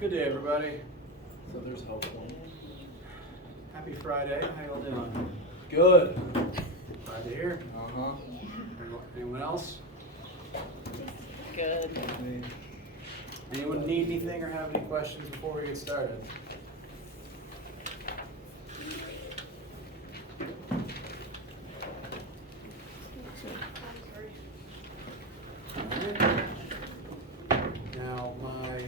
Good day, everybody. So there's helpful. Happy Friday. How y'all doing? Good. Glad to hear. Anyone else? Good. Anyone need anything or have any questions before we get started? Now my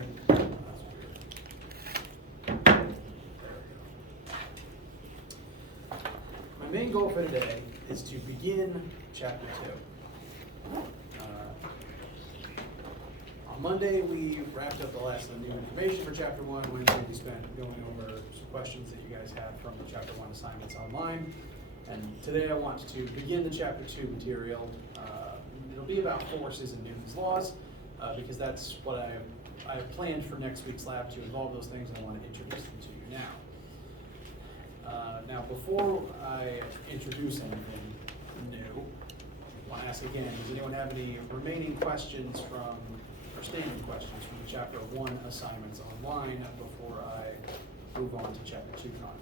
main goal for today is to begin chapter 2. On Monday, we wrapped up the last of the new information for chapter 1. Wednesday, we spent going over some questions that you guys have from the chapter 1 assignments online. And today I want to begin the chapter 2 material. It'll be about forces and Newton's laws, because that's what I have planned for next week's lab to involve those things, and I want to introduce them to you now. Now, before I introduce anything new, I want to ask again, does anyone have any remaining questions or standing questions from the chapter 1 assignments online before I move on to chapter 2 content?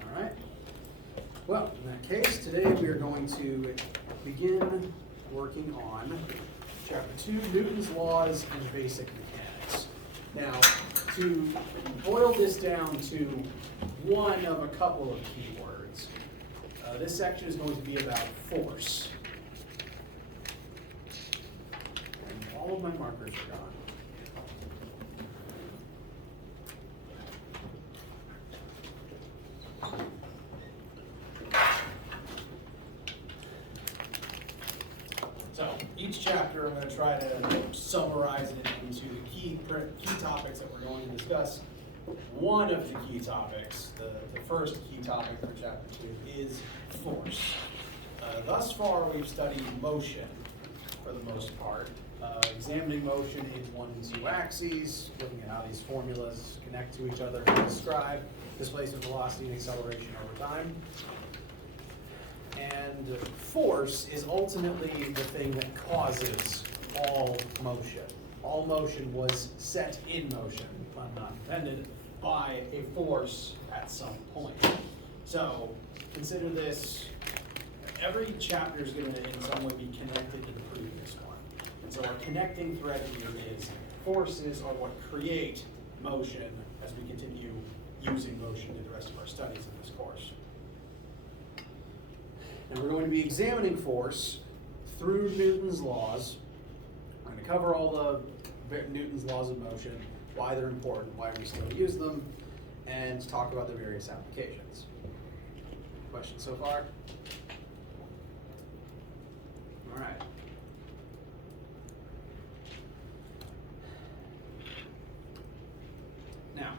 All right. Well, in that case, today we are going to begin working on chapter 2, Newton's laws and basic mechanics. Now, to boil this down to one of a couple of key words, this section is going to be about force. And all of my markers are gone. So each chapter, I'm going to try to summarize it into the key topics that we're going to discuss. One of the key topics, the first key topic for chapter 2, is force. Thus far, we've studied motion for the most part, examining motion in 1 and 2 axes, looking at how these formulas connect to each other to describe displacement, velocity, and acceleration over time. And force is ultimately the thing that causes all motion. All motion was set in motion, pun not intended, by a force at some point. So consider this, every chapter is going to in some way be connected to the previous one. And so our connecting thread here is forces are what create motion as we continue using motion in the rest of our studies in this course. And we're going to be examining force through Newton's laws. We're going to cover all the Newton's laws of motion, why they're important, why we still use them, and talk about the various applications. Questions so far? All right. Now,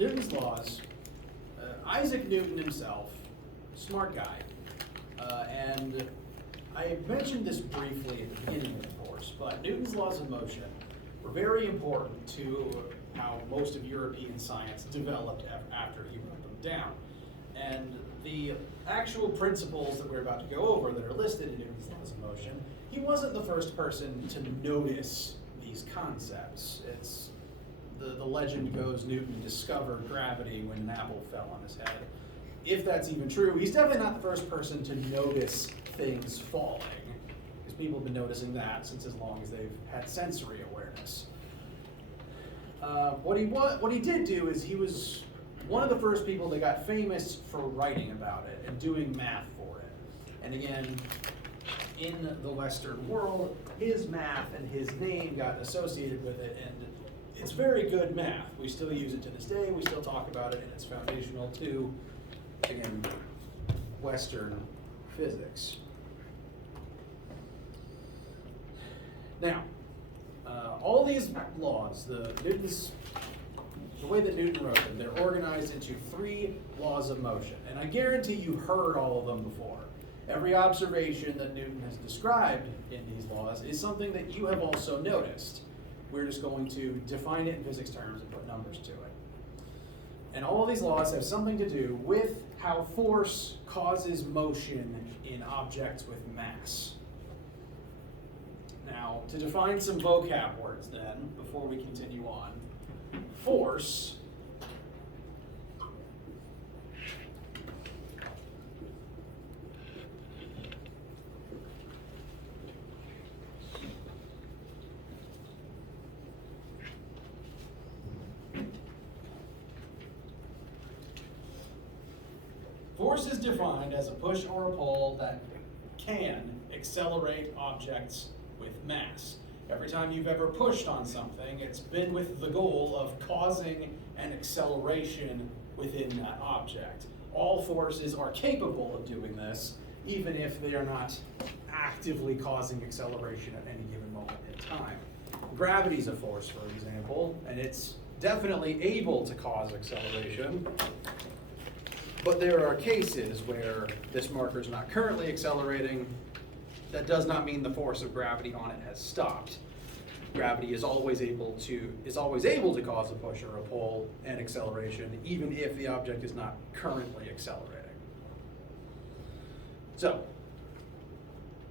Newton's laws, Isaac Newton himself, smart guy, and I mentioned this briefly at the beginning of the course, but Newton's laws of motion were very important to how most of European science developed after he wrote them down. And the actual principles that we're about to go over that are listed in Newton's laws of motion, he wasn't the first person to notice these concepts. It's the legend goes Newton discovered gravity when an apple fell on his head. If that's even true, he's definitely not the first person to notice things falling, because people have been noticing that since as long as they've had sensory awareness. What he did do is he was one of the first people that got famous for writing about it and doing math for it. And again, in the Western world, his math and his name got associated with it, and it's very good math. We still use it to this day, we still talk about it, and it's foundational to, again, Western physics. Now, all these laws, the way that Newton wrote them, they're organized into 3 laws of motion. And I guarantee you heard all of them before. Every observation that Newton has described in these laws is something that you have also noticed. We're just going to define it in physics terms and put numbers to it. And all of these laws have something to do with how force causes motion in objects with mass. Now, to define some vocab words then, before we continue on, force is defined as a push or a pull that can accelerate objects with mass. Every time you've ever pushed on something, it's been with the goal of causing an acceleration within that object. All forces are capable of doing this, even if they are not actively causing acceleration at any given moment in time. Gravity is a force, for example, and it's definitely able to cause acceleration. But there are cases where this marker is not currently accelerating. That does not mean the force of gravity on it has stopped. Gravity is always able to cause a push or a pull and acceleration, even if the object is not currently accelerating. So,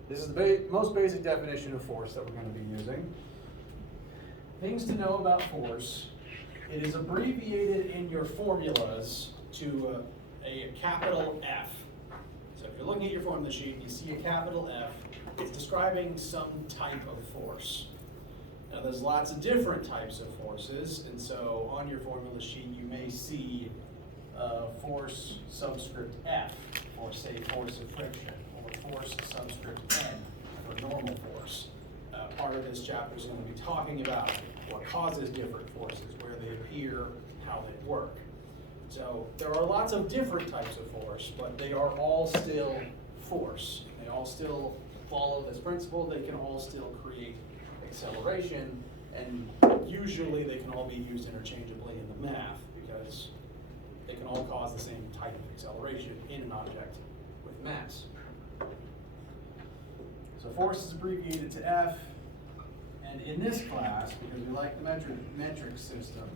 this is the most basic definition of force that we're going to be using. Things to know about force: it is abbreviated in your formulas to a capital F. So if you're looking at your formula sheet and you see a capital F, it's describing some type of force. Now there's lots of different types of forces, and so on your formula sheet you may see force subscript F, or say force of friction, or force subscript N for normal force. Part of this chapter is going to be talking about what causes different forces, where they appear, how they work. So there are lots of different types of force, but they are all still force. They all still follow this principle. They can all still create acceleration, and usually they can all be used interchangeably in the math because they can all cause the same type of acceleration in an object with mass. So force is abbreviated to F, and in this class, because we like the metric system,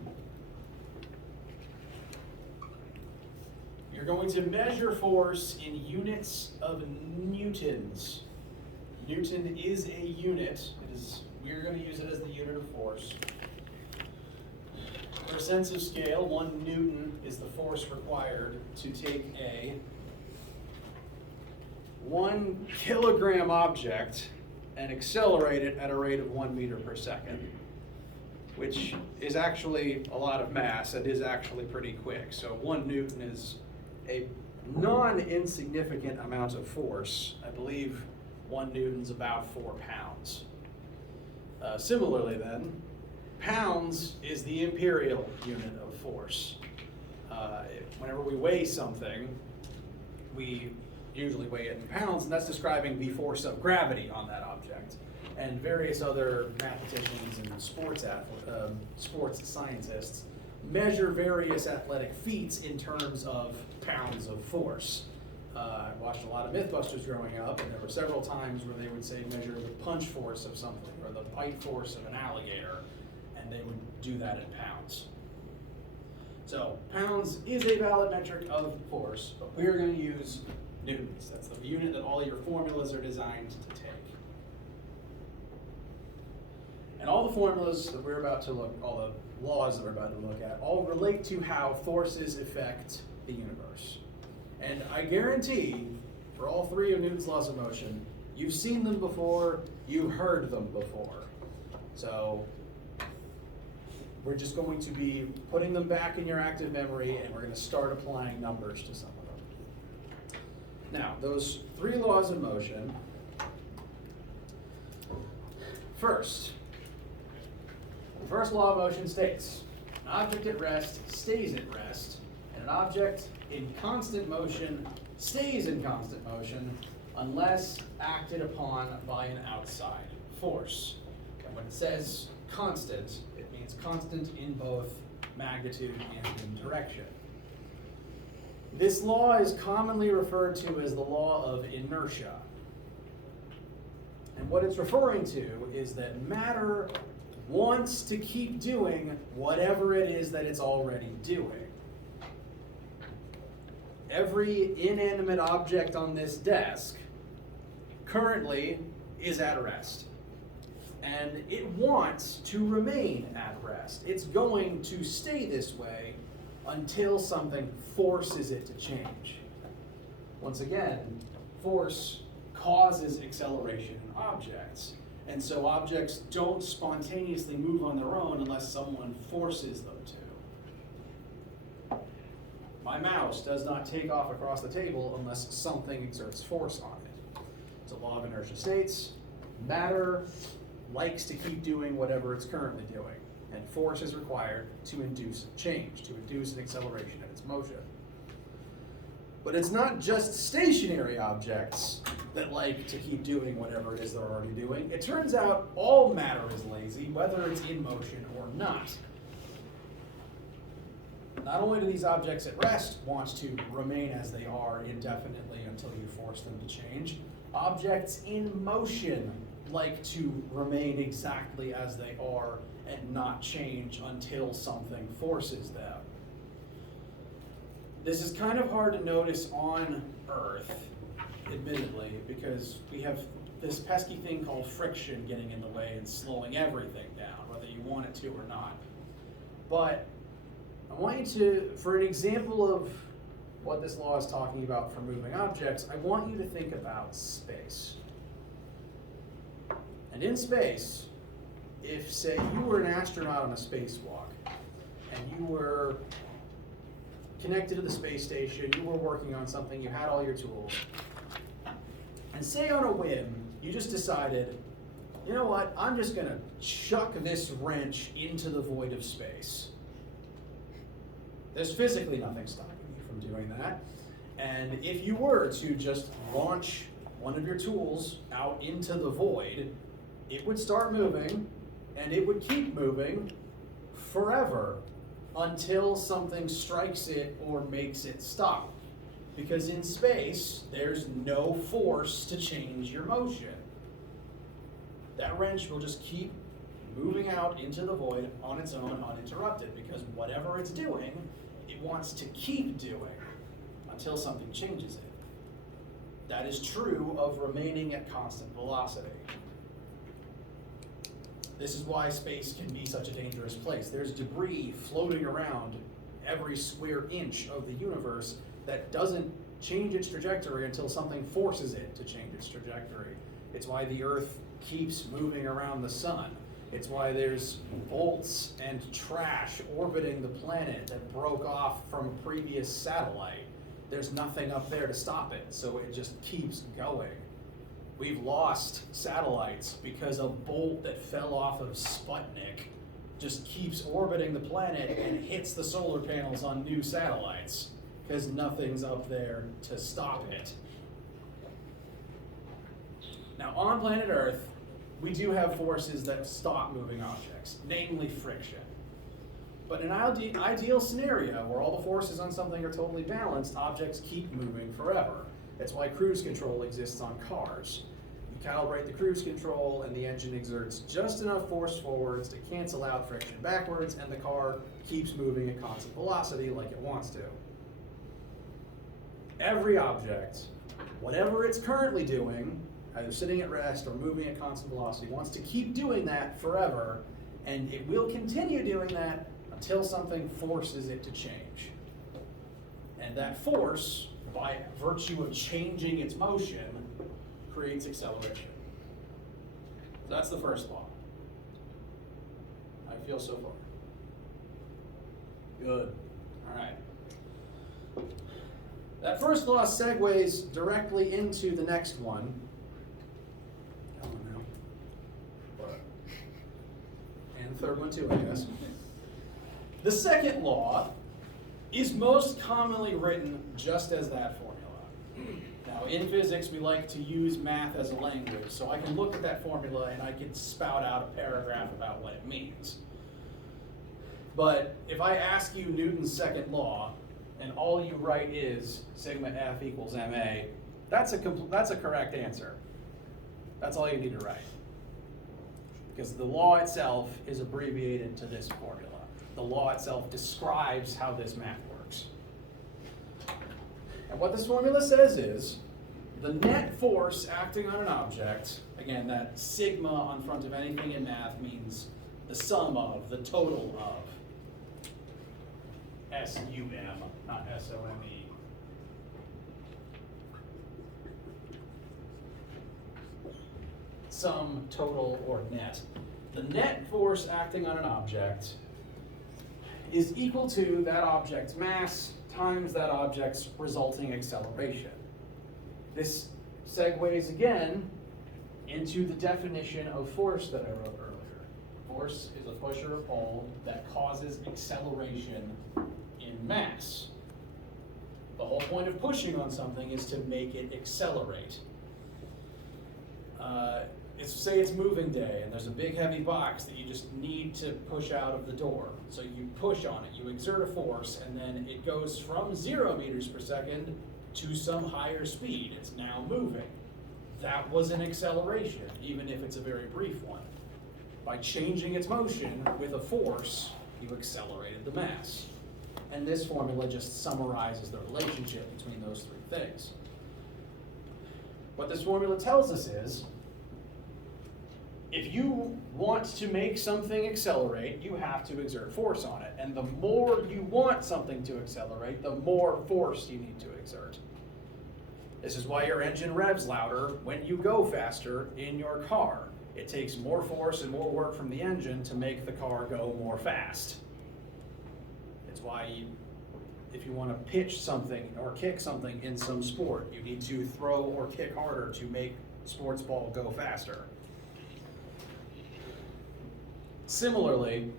you're going to measure force in units of newtons. Newton is a unit. We're going to use it as the unit of force. For a sense of scale, 1 Newton is the force required to take a 1 kilogram object and accelerate it at a rate of 1 meter per second, which is actually a lot of mass. It is actually pretty quick. So 1 Newton is a non-insignificant amount of force. I believe 1 Newton's about 4 pounds. Similarly then, pounds is the imperial unit of force. Whenever we weigh something, we usually weigh it in pounds, and that's describing the force of gravity on that object. And various other mathematicians and sports scientists measure various athletic feats in terms of pounds of force. I watched a lot of Mythbusters growing up, and there were several times where they would say measure the punch force of something or the bite force of an alligator, and they would do that in pounds. So pounds is a valid metric of force, but we're going to use newtons. That's the unit that all your formulas are designed to take. And all the formulas that we're about to look, all the laws that we're about to look at, all relate to how forces affect the universe. And I guarantee, for all 3 of Newton's laws of motion, you've seen them before, you've heard them before. So we're just going to be putting them back in your active memory, and we're going to start applying numbers to some of them. Now, those 3 laws of motion. First, the first law of motion states, an object at rest stays at rest, and an object in constant motion stays in constant motion unless acted upon by an outside force. And when it says constant, it means constant in both magnitude and in direction. This law is commonly referred to as the law of inertia. And what it's referring to is that matter wants to keep doing whatever it is that it's already doing. Every inanimate object on this desk currently is at rest. And it wants to remain at rest. It's going to stay this way until something forces it to change. Once again, force causes acceleration in objects. And so objects don't spontaneously move on their own unless someone forces them to. My mouse does not take off across the table unless something exerts force on it. It's a law of inertia states, matter likes to keep doing whatever it's currently doing, and force is required to induce change, to induce an acceleration of its motion. But it's not just stationary objects that like to keep doing whatever it is they're already doing. It turns out all matter is lazy, whether it's in motion or not. Not only do these objects at rest want to remain as they are indefinitely until you force them to change, objects in motion like to remain exactly as they are and not change until something forces them. This is kind of hard to notice on Earth, admittedly, because we have this pesky thing called friction getting in the way and slowing everything down, whether you want it to or not. But I want you to, for an example of what this law is talking about for moving objects, I want you to think about space. And in space, if, say, you were an astronaut on a spacewalk, and you were connected to the space station, you were working on something, you had all your tools, and say on a whim, you just decided, you know what, I'm just gonna chuck this wrench into the void of space. There's physically nothing stopping you from doing that. And if you were to just launch one of your tools out into the void, it would start moving, and it would keep moving forever until something strikes it or makes it stop. Because in space, there's no force to change your motion. That wrench will just keep moving out into the void on its own, uninterrupted, because whatever it's doing, it wants to keep doing until something changes it. That is true of remaining at constant velocity. This is why space can be such a dangerous place. There's debris floating around every square inch of the universe that doesn't change its trajectory until something forces it to change its trajectory. It's why the Earth keeps moving around the sun. It's why there's bolts and trash orbiting the planet that broke off from a previous satellite. There's nothing up there to stop it, so it just keeps going. We've lost satellites because a bolt that fell off of Sputnik just keeps orbiting the planet and hits the solar panels on new satellites because nothing's up there to stop it. Now, on planet Earth, we do have forces that stop moving objects, namely friction. But in an ideal scenario where all the forces on something are totally balanced, objects keep moving forever. That's why cruise control exists on cars. You calibrate the cruise control and the engine exerts just enough force forwards to cancel out friction backwards, and the car keeps moving at constant velocity like it wants to. Every object, whatever it's currently doing, either sitting at rest or moving at constant velocity, wants to keep doing that forever, and it will continue doing that until something forces it to change. And that force, by virtue of changing its motion, creates acceleration. That's the first law. I feel so far. Good. All right. That first law segues directly into the next one. I don't know. But, and the third one too, I guess. The second law is most commonly written just as that formula. Now, in physics, we like to use math as a language, so I can look at that formula and I can spout out a paragraph about what it means. But if I ask you Newton's second law, and all you write is sigma F equals ma, that's a correct answer. That's all you need to write. because the law itself is abbreviated to this formula. The law itself describes how this math works. And what this formula says is, the net force acting on an object, again, that sigma on front of anything in math means the sum of, the total of. S-U-M, not S-O-M-E. Sum, total, or net. The net force acting on an object is equal to that object's mass times that object's resulting acceleration. This segues again into the definition of force that I wrote earlier. Force is a push or a pull that causes acceleration in mass. The whole point of pushing on something is to make it accelerate. Say it's moving day and there's a big heavy box that you just need to push out of the door. So you push on it, you exert a force, and then it goes from 0 meters per second to some higher speed. It's now moving. That was an acceleration, even if it's a very brief one. By changing its motion with a force, you accelerated the mass. And this formula just summarizes the relationship between those three things. What this formula tells us is, if you want to make something accelerate, you have to exert force on it. And the more you want something to accelerate, the more force you need to exert. This is why your engine revs louder when you go faster in your car. It takes more force and more work from the engine to make the car go more fast. It's why if you want to pitch something or kick something in some sport, you need to throw or kick harder to make sports ball go faster. Similarly,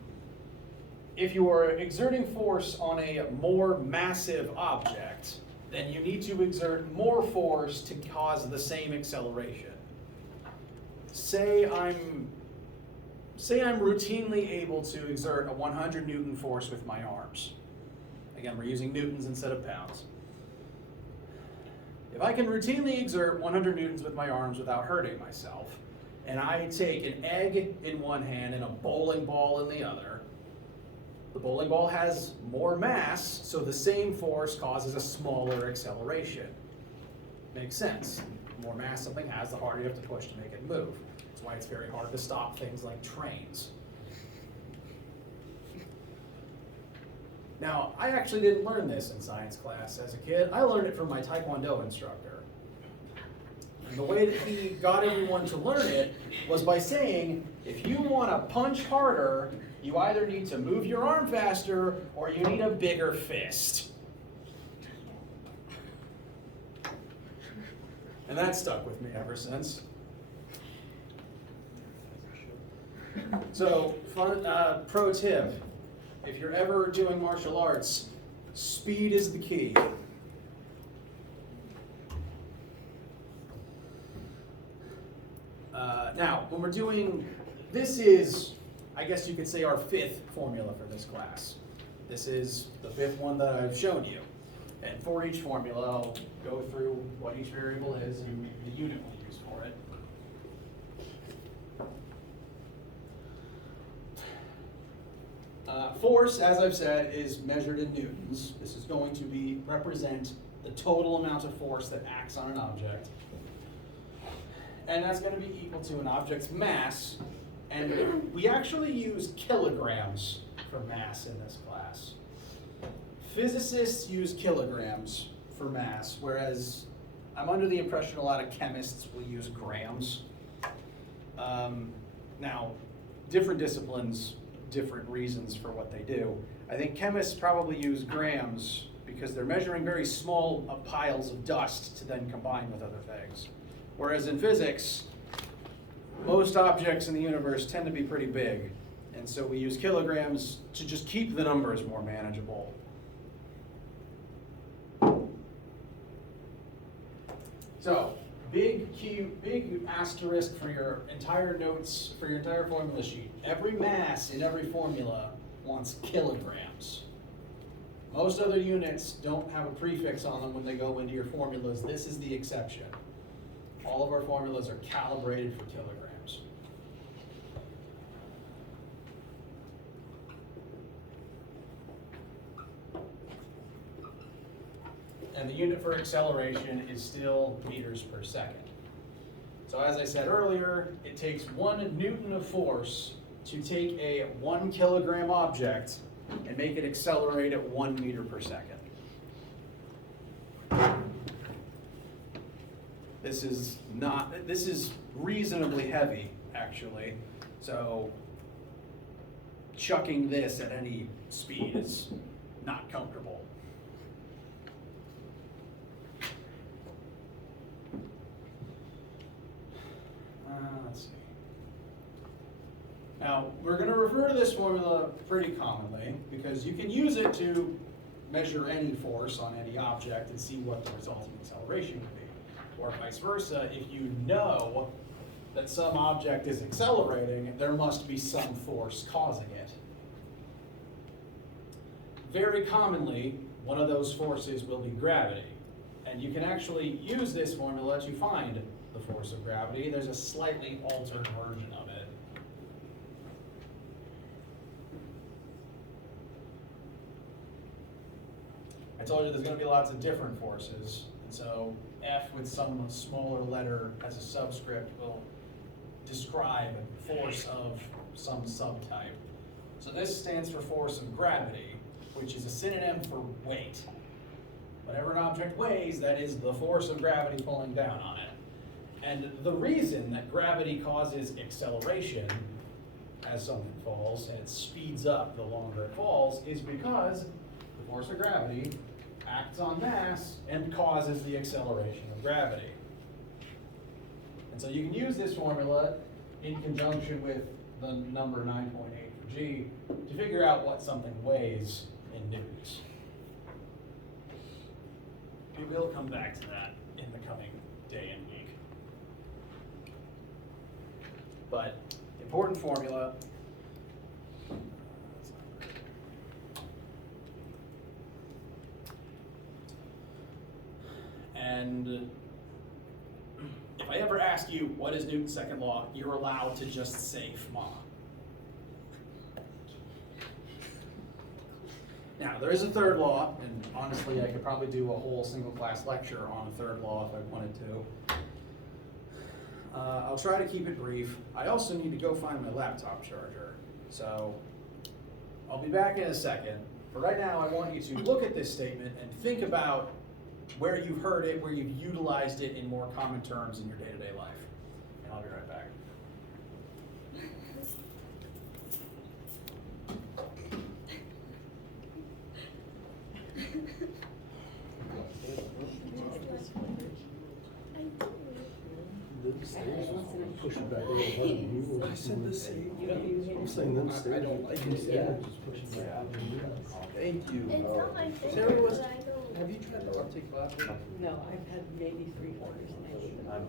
if you are exerting force on a more massive object, then you need to exert more force to cause the same acceleration. Say I'm routinely able to exert a 100 Newton force with my arms. Again, we're using newtons instead of pounds. If I can routinely exert 100 newtons with my arms without hurting myself, and I take an egg in one hand and a bowling ball in the other, the bowling ball has more mass, so the same force causes a smaller acceleration. Makes sense. The more mass something has, the harder you have to push to make it move. That's why it's very hard to stop things like trains. Now, I actually didn't learn this in science class as a kid. I learned it from my Taekwondo instructor. And the way that he got everyone to learn it was by saying, if you want to punch harder, you either need to move your arm faster or you need a bigger fist. And that stuck with me ever since. So, pro tip, if you're ever doing martial arts, speed is the key. Now, when we're doing, this is, I guess you could say, our fifth formula for this class. This is the fifth one that I've shown you. And for each formula, I'll go through what each variable is and the unit we'll use for it. Force, as I've said, is measured in newtons. This is going to represent the total amount of force that acts on an object. And that's going to be equal to an object's mass. And we actually use kilograms for mass in this class. Physicists use kilograms for mass, whereas I'm under the impression a lot of chemists will use grams. Now, different disciplines, different reasons for what they do. I think chemists probably use grams because they're measuring very small piles of dust to then combine with other things. Whereas in physics, most objects in the universe tend to be pretty big. And so we use kilograms to just keep the numbers more manageable. So, big asterisk for your entire notes, for your entire formula sheet. Every mass in every formula wants kilograms. Most other units don't have a prefix on them when they go into your formulas. This is the exception. All of our formulas are calibrated for kilograms. and the unit for acceleration is still meters per second. So as I said earlier, it takes 1 Newton of force to take a 1 kilogram object and make it accelerate at 1 meter per second. This is reasonably heavy, actually. So chucking this at any speed is not comfortable. Let's see. Now, we're going to refer to this formula pretty commonly because you can use it to measure any force on any object and see what the resulting acceleration would be. Or vice versa, if you know that some object is accelerating, there must be some force causing it. Very commonly, one of those forces will be gravity. And you can actually use this formula to find the force of gravity. There's a slightly altered version of it. I told you there's going to be lots of different forces. And so F with some smaller letter as a subscript will describe force of some subtype. So this stands for force of gravity, which is a synonym for weight. Whatever an object weighs, that is the force of gravity pulling down on it. And the reason that gravity causes acceleration as something falls, and it speeds up the longer it falls, is because the force of gravity acts on mass and causes the acceleration of gravity. And so you can use this formula in conjunction with the number 9.8 for G to figure out what something weighs in newtons. We will come back to that in the coming day and week. But important formula. And if I ever ask you what is Newton's second law, you're allowed to just say FMA. Now, there is a third law, and honestly, I could probably do a whole single class lecture on a third law if I wanted to. I'll try to keep it brief. I also need to go find my laptop charger. So I'll be back in a second. But right now, I want you to look at this statement and think about where you've heard it, where you've utilized it in more common terms in your day-to-day life. And I'll be right back. Push it back a little harder. I said the same. I'm saying them stairs. I don't like it. Yeah. Just push it back. Thank you. It's not my favorite, Sarah, but I don't. have you tried the Arctic lobster? No, I've had maybe 3 quarters and I hate them.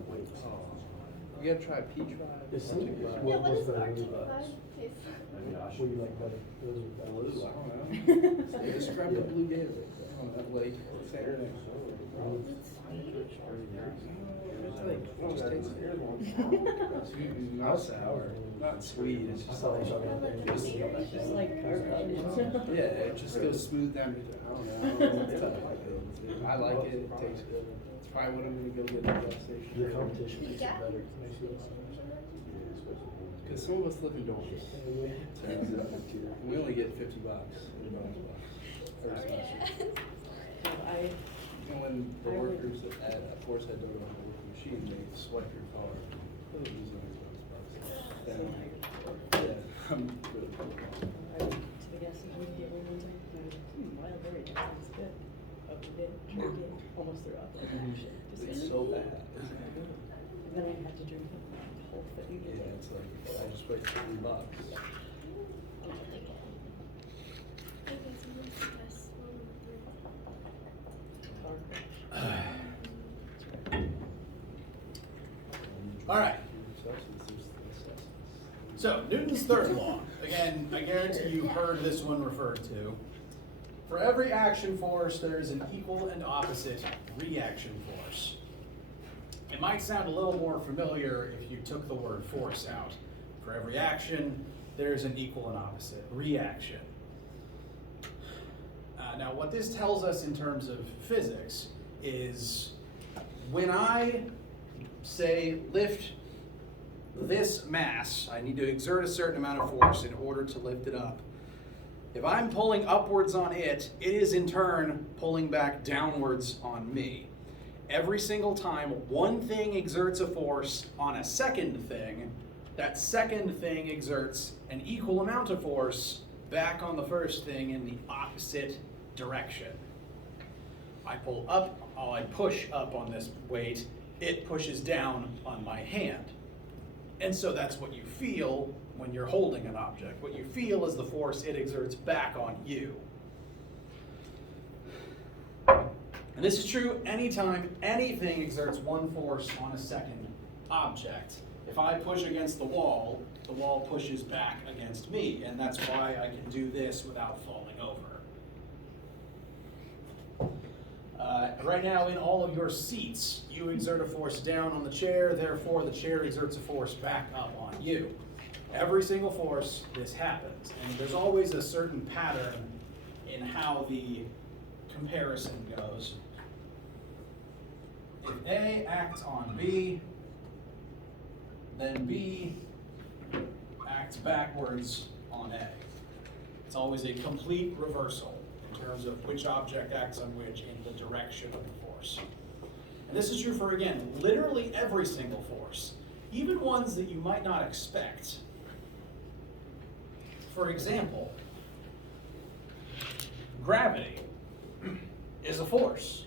You gotta try peach vibe. Yeah, what is Arctic vibe taste? What do you like better? Those are blue. I don't know. Describe the blue gator. I don't know, like, same thing. It's sweet. It just tastes not sour, not sweet. It's just like, It's just like garbage. yeah, it just goes smooth down. I don't know. It's tough. I like it. It tastes good. It's probably what I'm gonna go get at the gas station. Your competition makes it Yeah. better. Because some of us live in dorms. So we only get $50 in bonus bucks every semester. I, And when the workers at Force Head don't know how to work the machine, they swipe your card. Oh, these are bonus bucks. Then, yeah, I'm really cool. I went to the gas station to get one time and I was like, wild berry, that sounds good. Opened it, drank it, almost threw up. Like, oh shit. It's so bad. And then I had to drink the whole thing. Yeah, it's like, I just paid $30. All right. So, Newton's third law. Again, I guarantee you've heard this one referred to. For every action force, there is an equal and opposite reaction force. It might sound a little more familiar if you took the word force out. For every action, there's an equal and opposite reaction. Now, what this tells us in terms of physics is when I say lift this mass, I need to exert a certain amount of force in order to lift it up. If I'm pulling upwards on it, it is in turn pulling back downwards on me. Every single time one thing exerts a force on a second thing, that second thing exerts an equal amount of force back on the first thing in the opposite direction. I pull up, I push up on this weight, it pushes down on my hand. And so that's what you feel when you're holding an object. What you feel is the force it exerts back on you. And this is true anytime anything exerts one force on a second object. If I push against the wall pushes back against me, and that's why I can do this without falling over. Right now, in all of your seats, you exert a force down on the chair, therefore the chair exerts a force back up on you. Every single force, this happens, and there's always a certain pattern in how the comparison goes. If A acts on B, then B acts backwards on A. It's always a complete reversal in terms of which object acts on which in the direction of the force. And this is true for, again, literally every single force, even ones that you might not expect. For example, gravity is a force.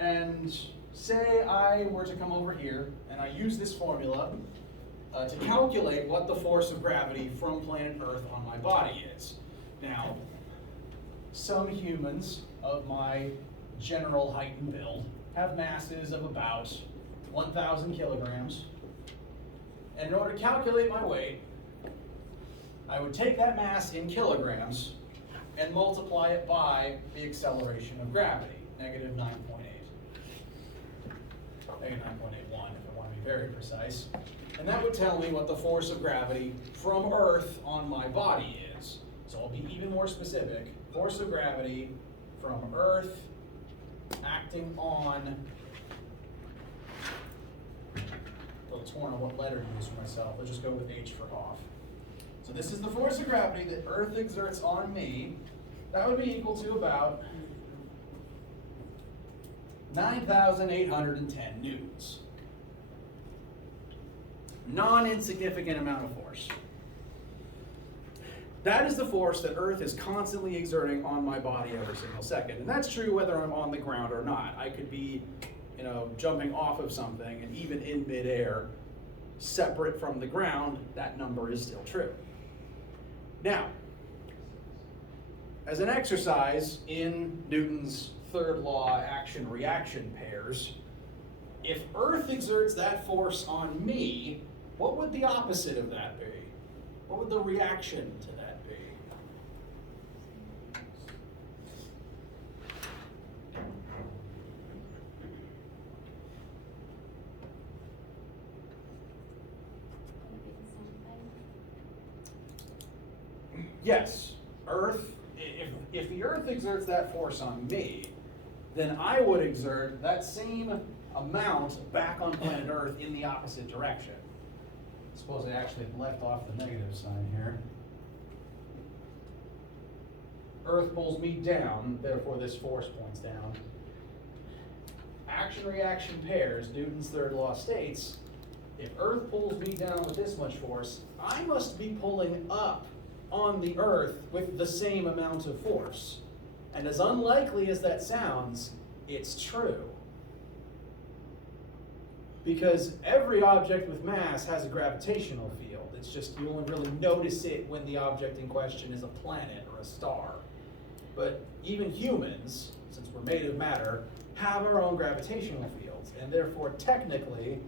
And say I were to come over here and I use this formula to calculate what the force of gravity from planet Earth on my body is. Now, some humans of my general height and build have masses of about 1,000 kilograms. And in order to calculate my weight, I would take that mass in kilograms and multiply it by the acceleration of gravity, negative 9.8. Negative 9.81 if I want to be very precise. And that would tell me what the force of gravity from Earth on my body is. So I'll be even more specific. Force of gravity from Earth acting on, a little torn on what letter to use for myself. Let's just go with H for off. So this is the force of gravity that Earth exerts on me. That would be equal to about 9,810 newtons. Non-insignificant amount of force. That is the force that Earth is constantly exerting on my body every single second. And that's true whether I'm on the ground or not. I could be, jumping off of something, and even in midair, separate from the ground, that number is still true. Now, as an exercise in Newton's third law, action-reaction pairs, if Earth exerts that force on me, what would the opposite of that be? What would the reaction to that be? Yes, Earth, if the Earth exerts that force on me, then I would exert that same amount back on planet Earth in the opposite direction. Suppose I actually left off the negative sign here. Earth pulls me down, therefore this force points down. Action-reaction pairs, Newton's third law states, if Earth pulls me down with this much force, I must be pulling up on the Earth with the same amount of force. And as unlikely as that sounds, it's true. Because every object with mass has a gravitational field. It's just you only really notice it when the object in question is a planet or a star. But even humans, since we're made of matter, have our own gravitational fields. And therefore, technically,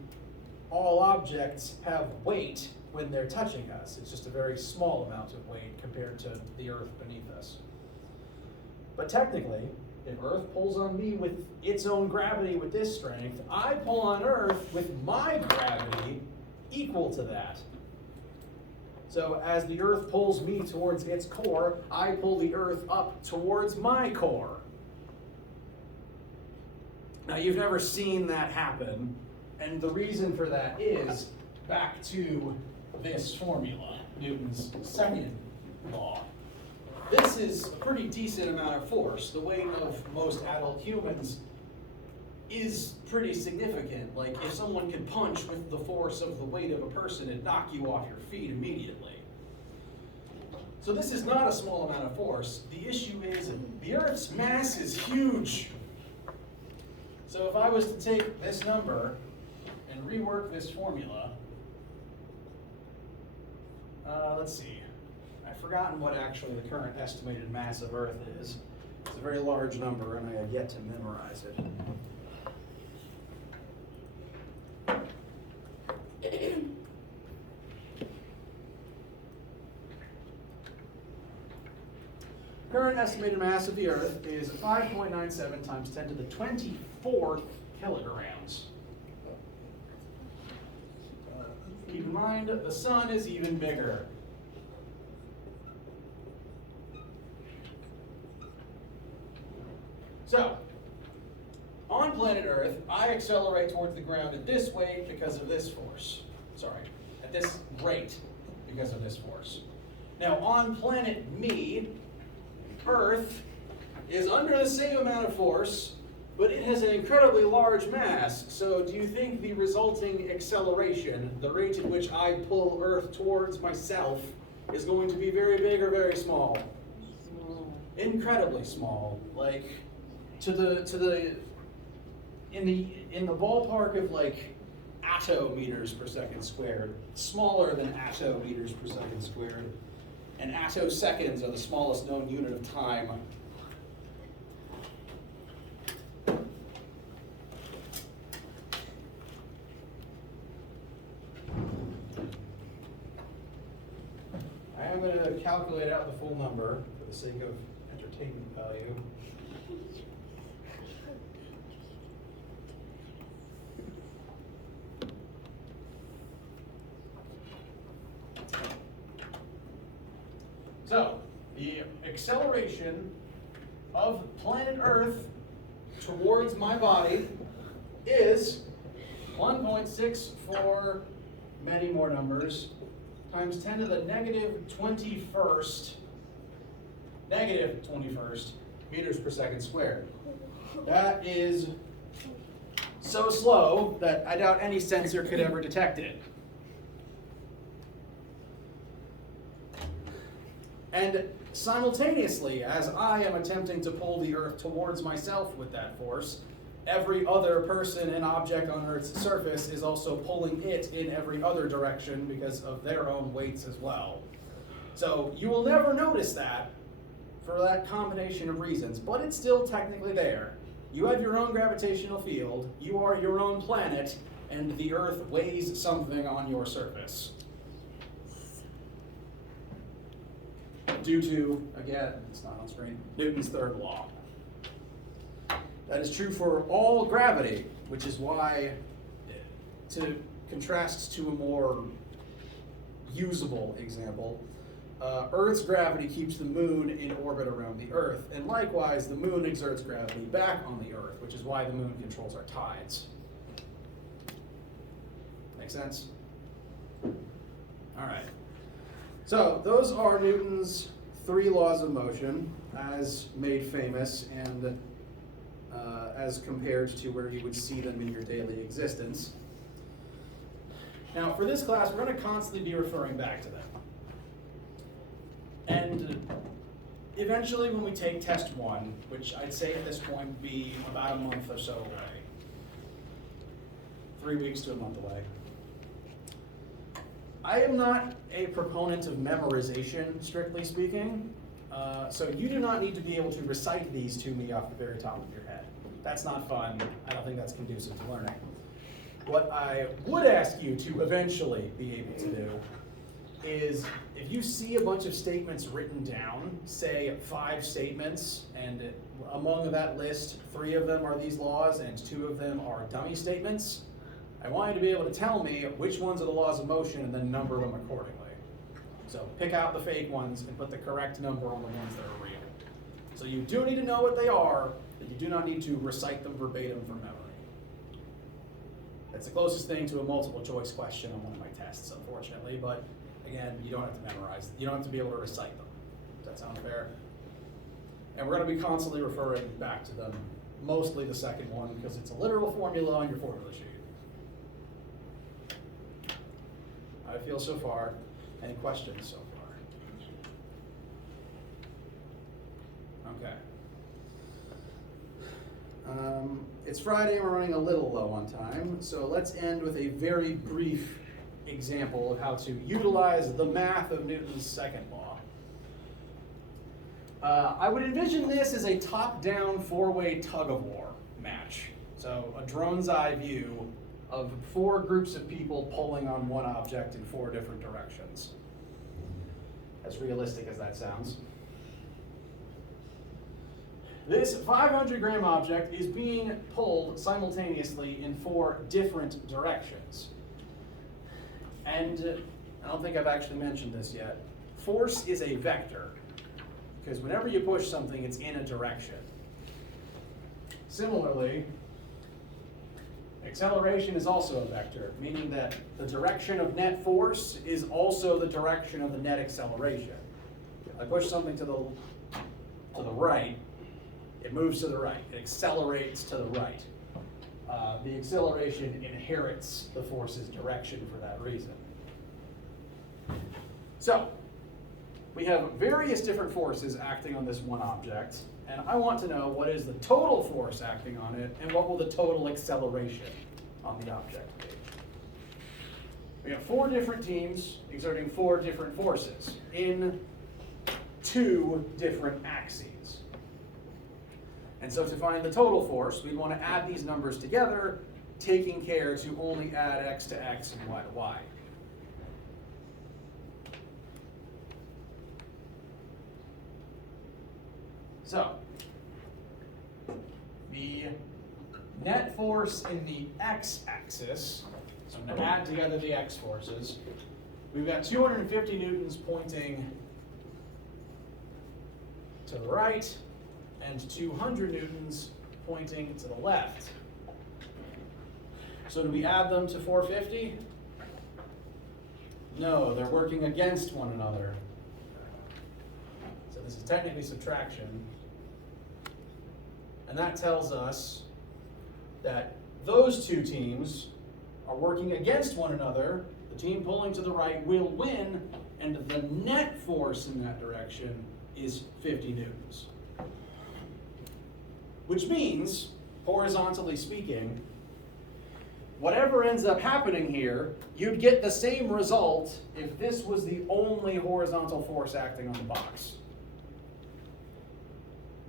all objects have weight when they're touching us. It's just a very small amount of weight compared to the Earth beneath us. But technically, if Earth pulls on me with its own gravity with this strength, I pull on Earth with my gravity equal to that. So as the Earth pulls me towards its core, I pull the Earth up towards my core. Now, you've never seen that happen, and the reason for that is back to this formula, Newton's second law. This is a pretty decent amount of force. The weight of most adult humans is pretty significant. Like, if someone could punch with the force of the weight of a person, it'd knock you off your feet immediately. So this is not a small amount of force. The issue is the Earth's mass is huge. So if I was to take this number and rework this formula, let's see. I've forgotten what actually the current estimated mass of Earth is. It's a very large number, and I have yet to memorize it. Current estimated mass of the Earth is 5.97 times 10 to the 24th kilograms. Keep in mind, the sun is even bigger. So, on planet Earth, I accelerate towards the ground at this weight because of this force. Sorry, at this rate because of this force. Now, on planet me, Earth is under the same amount of force, but it has an incredibly large mass. So do you think the resulting acceleration, the rate at which I pull Earth towards myself, is going to be very big or very small? Small. Incredibly small. Like in the ballpark of like attometers per second squared, smaller than attometers per second squared. And attoseconds are the smallest known unit of time. I am going to calculate out the full number for the sake of entertainment value. So, the acceleration of planet Earth towards my body is 1.64, many more numbers, times 10 to the -21st meters per second squared. That is so slow that I doubt any sensor could ever detect it. And simultaneously, as I am attempting to pull the Earth towards myself with that force, every other person and object on Earth's surface is also pulling it in every other direction because of their own weights as well. So you will never notice that for that combination of reasons, but it's still technically there. You have your own gravitational field, you are your own planet, and the Earth weighs something on your surface. Due to, again, it's not on screen, Newton's third law. That is true for all gravity, which is why, to contrast to a more usable example, Earth's gravity keeps the moon in orbit around the Earth, and likewise, the moon exerts gravity back on the Earth, which is why the moon controls our tides. Make sense? All right. So those are Newton's 3 laws of motion, as made famous and as compared to where you would see them in your daily existence. Now, for this class, we're going to constantly be referring back to them. And eventually, when we take test 1, which I'd say at this point would be about a month or so away, 3 weeks to a month away, I am not a proponent of memorization, strictly speaking, so you do not need to be able to recite these to me off the very top of your head. That's not fun. I don't think that's conducive to learning. What I would ask you to eventually be able to do is, if you see a bunch of statements written down, say 5 statements, and among that list, 3 of them are these laws and 2 of them are dummy statements, I want you to be able to tell me which ones are the laws of motion and then number them accordingly. So pick out the fake ones and put the correct number on the ones that are real. So you do need to know what they are, that you do not need to recite them verbatim from memory. That's the closest thing to a multiple choice question on one of my tests, unfortunately, but again, you don't have to memorize, you don't have to be able to recite them. Does that sound fair? And we're going to be constantly referring back to them, mostly the second one, because it's a literal formula on your formula sheet. How do I feel so far? Any questions so far? Okay. It's Friday, we're running a little low on time, so let's end with a very brief example of how to utilize the math of Newton's second law. I would envision this as a top-down four-way tug-of-war match. So a drone's eye view of four groups of people pulling on one object in four different directions. As realistic as that sounds. This 500-gram object is being pulled simultaneously in four different directions. And I don't think I've actually mentioned this yet. Force is a vector, because whenever you push something, it's in a direction. Similarly, acceleration is also a vector, meaning that the direction of net force is also the direction of the net acceleration. If I push something to the right, it moves to the right. It accelerates to the right. The acceleration inherits the force's direction for that reason. So, we have various different forces acting on this one object, and I want to know what is the total force acting on it, and what will the total acceleration on the object be. We have four different teams exerting four different forces in two different axes. And so to find the total force, we want to add these numbers together, taking care to only add x to x and y to y. So, the net force in the x-axis, so I'm going to add together the x forces. We've got 250 newtons pointing to the right, and 200 newtons pointing to the left. So do we add them to 450? No, they're working against one another. So this is technically subtraction. And that tells us that those two teams are working against one another. The team pulling to the right will win, and the net force in that direction is 50 newtons. Which means, horizontally speaking, whatever ends up happening here, you'd get the same result if this was the only horizontal force acting on the box.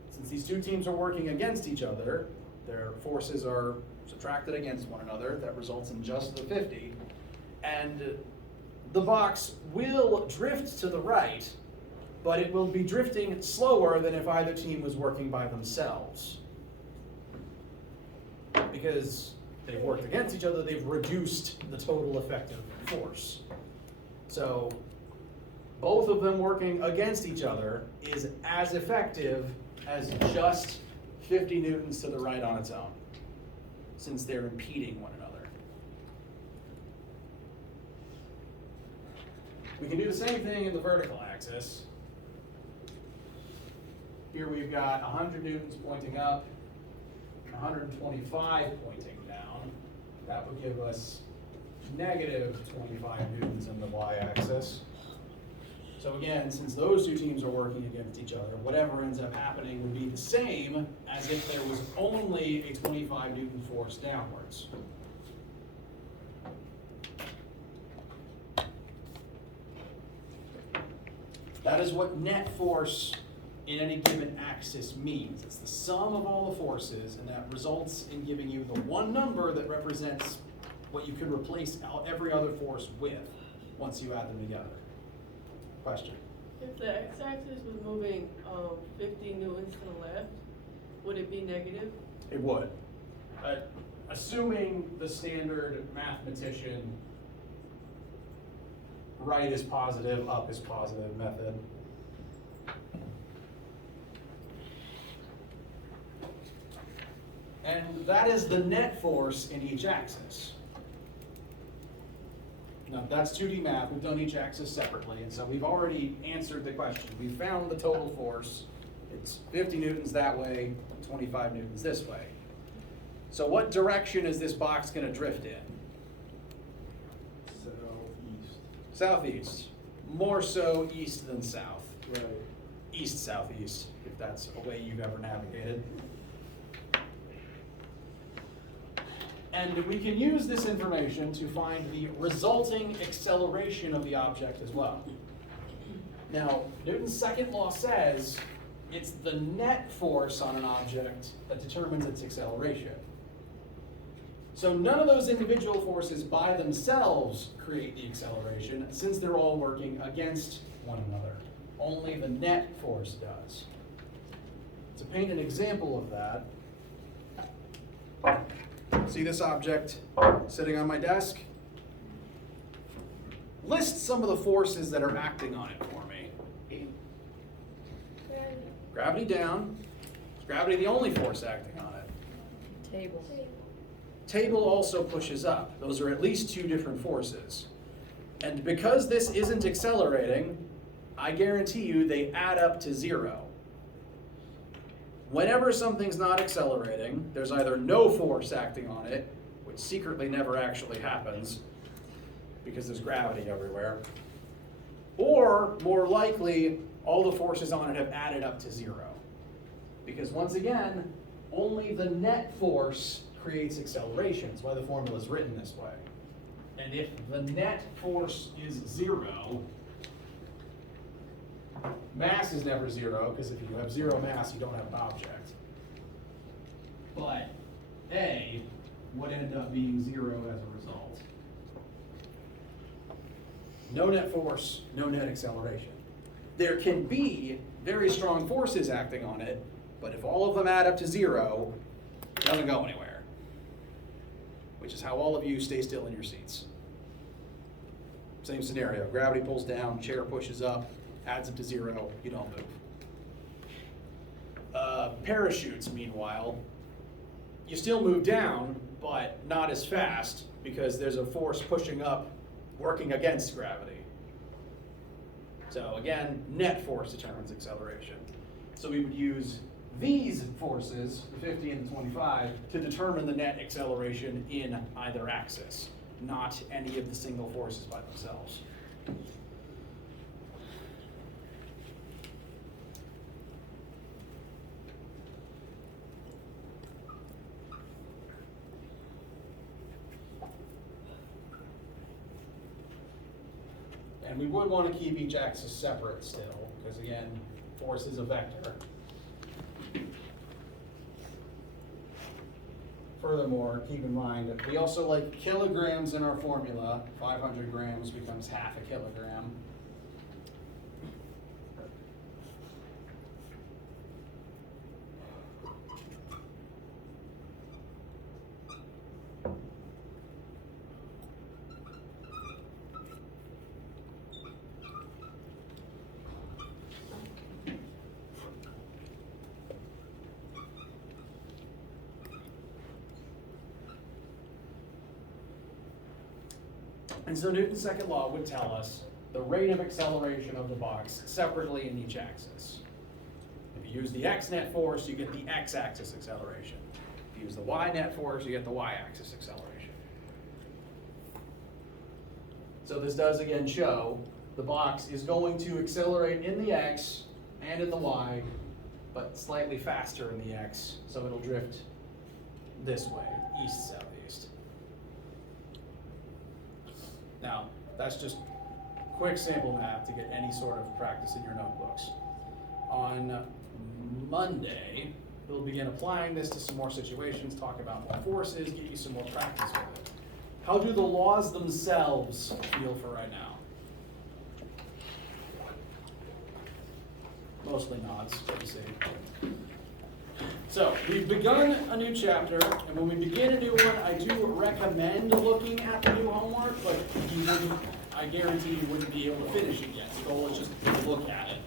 Since these two teams are working against each other, their forces are subtracted against one another. That results in just the 50. And the box will drift to the right, but it will be drifting slower than if either team was working by themselves. Because they've worked against each other, they've reduced the total effective force. So both of them working against each other is as effective as just 50 newtons to the right on its own, since they're impeding one another. We can do the same thing in the vertical axis. Here we've got 100 newtons pointing up, 125 pointing down. That would give us negative 25 newtons in the y-axis. So again, since those two teams are working against each other, whatever ends up happening would be the same as if there was only a 25 newton force downwards. That is what net force in any given axis means. It's the sum of all the forces, and that results in giving you the one number that represents what you can replace every other force with once you add them together. Question? If the x-axis was moving 50 newtons to the left, would it be negative? It would. Assuming the standard mathematician right is positive, up is positive method. And that is the net force in each axis. Now, that's 2D math. We've done each axis separately, and so we've already answered the question. We found the total force. It's 50 newtons that way, 25 newtons this way. So what direction is this box going to drift in? Southeast. Southeast. More so east than south. Right. East-southeast, if that's a way you've ever navigated. And we can use this information to find the resulting acceleration of the object as well. Now, Newton's second law says it's the net force on an object that determines its acceleration. So none of those individual forces by themselves create the acceleration, since they're all working against one another. Only the net force does. To paint an example of that, see this object sitting on my desk? List some of the forces that are acting on it for me. Gravity down. Is gravity the only force acting on it? Table. Table also pushes up. Those are at least two different forces. And because this isn't accelerating, I guarantee you they add up to 0. Whenever something's not accelerating, there's either no force acting on it, which secretly never actually happens because there's gravity everywhere, or more likely, all the forces on it have added up to 0. Because once again, only the net force creates acceleration. That's why the formula is written this way. And if the net force is 0, mass is never 0, because if you have 0 mass, you don't have an object. But A would end up being 0 as a result. No net force, no net acceleration. There can be very strong forces acting on it, but if all of them add up to 0, it doesn't go anywhere. Which is how all of you stay still in your seats. Same scenario, gravity pulls down, chair pushes up, adds up to 0, you don't move. Parachutes, meanwhile, you still move down, but not as fast because there's a force pushing up, working against gravity. So again, net force determines acceleration. So we would use these forces, the 50 and the 25, to determine the net acceleration in either axis, not any of the single forces by themselves. And we would want to keep each axis separate still, because again, force is a vector. Furthermore, keep in mind that we also like kilograms in our formula. 500 grams becomes half a kilogram. And so Newton's second law would tell us the rate of acceleration of the box separately in each axis. If you use the x net force, you get the x-axis acceleration. If you use the y net force, you get the y-axis acceleration. So this does again show the box is going to accelerate in the x and in the y, but slightly faster in the x, so it'll drift this way, east-southeast. Now, that's just quick sample math to get any sort of practice in your notebooks. On Monday, we'll begin applying this to some more situations, talk about more forces, get you some more practice with it. How do the laws themselves feel for right now? Mostly nods, let me see. So, we've begun a new chapter, and when we begin a new one, I do recommend looking at the new homework, but you wouldn't, I guarantee you wouldn't be able to finish it yet. The goal is just to look at it.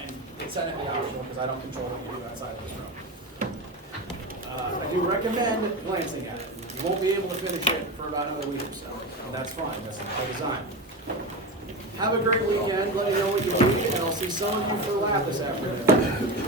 And it's technically optional because I don't control what you do outside of this room. do recommend glancing at it. You won't be able to finish it for about another week or so. That's fine, that's the design. Have a great weekend, let me know what you do, and I'll see some of you for lab this afternoon.